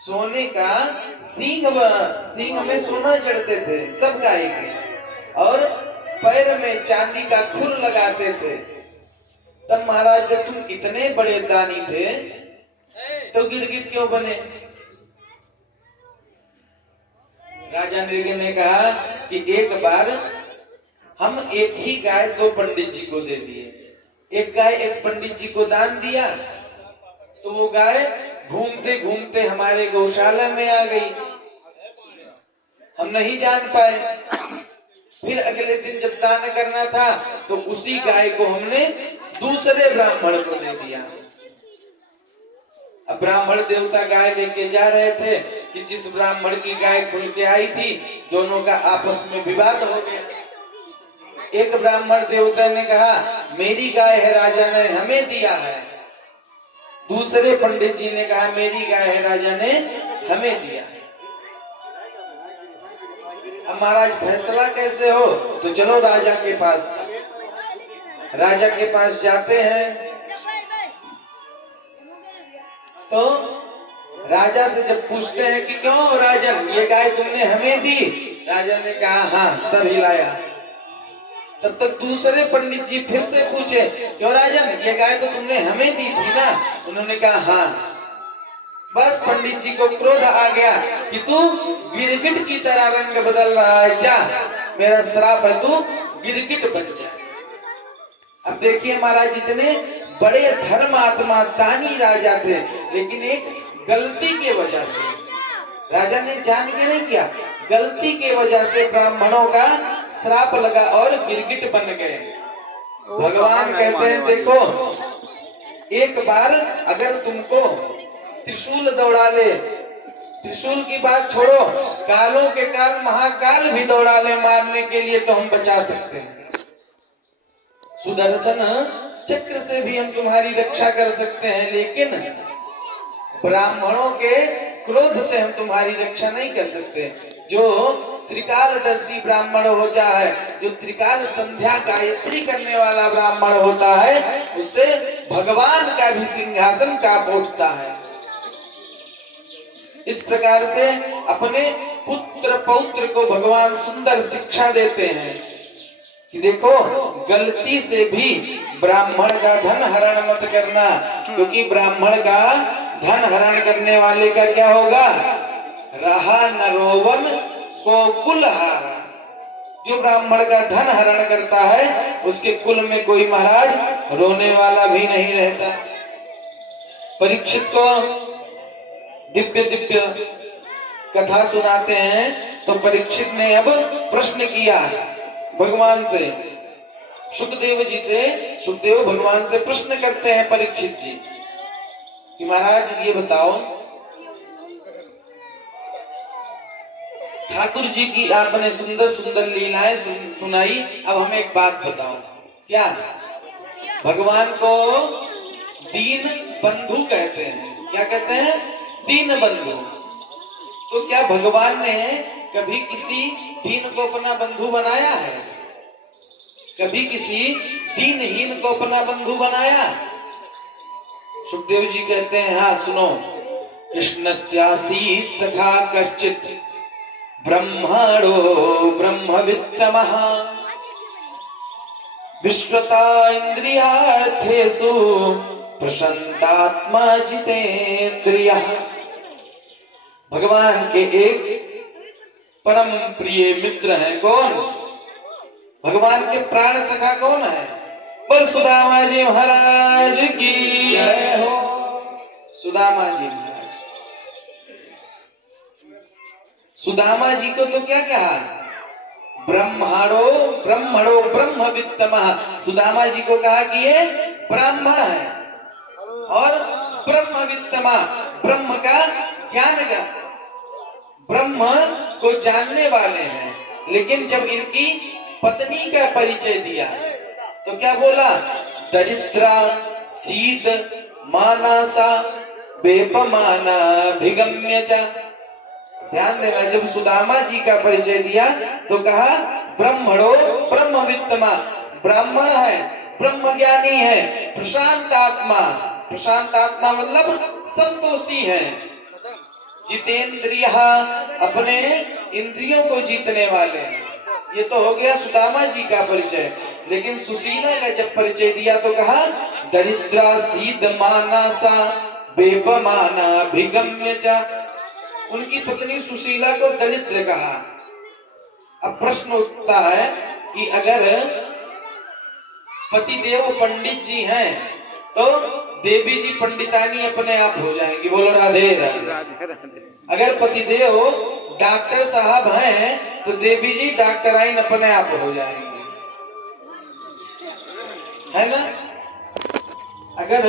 सोने का सींग में सोना जड़ते थे सब गाय के, और पैर में चांदी का खुर लगाते थे। तब महाराज जब तुम इतने बड़े दानी थे तो गिरगिट क्यों बने? राजा नृग ने कहा कि एक बार हम एक ही गाय दो पंडित जी को दे दिए। एक गाय एक पंडित जी को दान दिया तो वो गाय घूमते घूमते हमारे गौशाला में आ गई, हम नहीं जान पाए। फिर अगले दिन जब दान करना था तो उसी गाय को हमने दूसरे ब्राह्मण को दे दिया। अब ब्राह्मण देवता गाय लेके जा रहे थे कि जिस ब्राह्मण की गाय खुल के आई थी दोनों का आपस में विवाद हो गया। एक ब्राह्मण देवता ने कहा मेरी गाय है, राजा ने हमें दिया है। दूसरे पंडित जी ने कहा मेरी गाय है, राजा ने हमें दिया। अब महाराज फैसला कैसे हो? तो चलो राजा के पास। राजा के पास जाते हैं तो राजा से जब पूछते हैं कि क्यों राजन ये गाय तुमने हमें दी, राजा ने कहा हाँ सब हिलाया। तब तक दूसरे पंडित जी फिर से पूछे क्यों राजन ये गाय तो तुमने हमें दी थी ना? उन्होंने कहा हाँ। बस पंडित जी को क्रोध आ गया कि तू गिरगिट की तरह रंग बदल रहा है, जा मेरा श्राप है तू गिरगिट बन जा। अब देखिए महाराज जितने बड़े धर्मात्मा दानी राजा थे, लेकिन एक गलती के वजह से, राजा ने जान के नहीं किया, गलती के वजह से ब्राह्मणों का श्राप लगा और गिरगिट बन गए। भगवान कहते हैं देखो एक बार अगर तुमको त्रिशूल दौड़ा ले, त्रिशूल की बात छोड़ो, कालों के काल महाकाल भी दौड़ा ले मारने के लिए तो हम बचा सकते हैं। सुदर्शन चक्र से भी हम तुम्हारी रक्षा कर सकते हैं, लेकिन ब्राह्मणों के क्रोध से हम तुम्हारी रक्षा नहीं कर सकते। जो त्रिकालदर्शी ब्राह्मण होता है, जो त्रिकाल संध्या गायत्री करने वाला ब्राह्मण होता है, उससे भगवान का भी सिंहासन कांप उठता है। इस प्रकार से अपने पुत्र पौत्र को भगवान सुंदर शिक्षा देते हैं कि देखो गलती से भी ब्राह्मण का धन हरण मत करना, क्योंकि ब्राह्मण का धन हरण करने वाले का क्या होगा? रहा नरोवन को कुलहारा। जो ब्राह्मण का धन हरण करता है उसके कुल में कोई महाराज रोने वाला भी नहीं रहता। परीक्षित को दिव्य दिव्य कथा सुनाते हैं तो परीक्षित ने अब प्रश्न किया भगवान से, सुखदेव जी से। सुखदेव भगवान से प्रश्न करते हैं परीक्षित जी कि महाराज ये बताओ, ठाकुर जी की आपने सुंदर सुंदर लीलाएं सुनाई, अब हमें एक बात बताओ, क्या भगवान को दीन बंधु कहते हैं? क्या कहते हैं? दीन बंधु। तो क्या भगवान ने कभी किसी दीन को अपना बंधु बनाया है? कभी किसी दीनहीन को अपना बंधु बनाया? सुखदेव जी कहते हैं हाँ सुनो, कृष्णस्यासी सखा कश्चित ब्रह्मणो ब्रह्मवित्तमः विश्वता इंद्रियार्थेषु प्रशांतात्मा जितेन्द्रियः। भगवान के एक परम प्रिय मित्र हैं कौन? भगवान के प्राण सखा कौन है? पर सुदामा जी महाराज की जय हो। सुदामा जी महाराज, सुदामा जी को तो क्या कहा? ब्रह्मणो ब्रह्मणो ब्रह्मवित्तमः। सुदामा जी को कहा कि ये ब्राह्मण है और ब्रह्मवित्तमा, ब्रह्म का ज्ञान का, ब्रह्म को जानने वाले हैं। लेकिन जब इनकी पत्नी का परिचय दिया तो क्या बोला? दरिद्रा शीत मानसा बेपमाना भिगम्य च। ध्यान देना, जब सुदामा जी का परिचय दिया तो कहा ब्रह्मणो ब्रह्मवित्तमा, ब्राह्मण है, ब्रह्म ज्ञानी है, प्रशांत आत्मा, प्रशांत आत्मा वल्लभ संतोषी हैं। जितेंद्रिय अपने इंद्रियों को जीतने वाले हैं। ये तो हो गया सुदामा जी का परिचय। लेकिन सुशीला का जब परिचय दिया तो कहा दरिद्रा सीध मानसा बेपमाना भिगम्य च। उनकी पत्नी सुशीला को दरिद्र कहा। अब प्रश्न उठता है कि अगर पतिदेव पंडित जी हैं तो देवी जी पंडितानी अपने आप हो जाएंगी। बोलो राधे राधे। अगर पतिदेव डॉक्टर साहब हैं तो देवी जी डॉक्टराइन अपने आप हो जाएंगी, है ना। अगर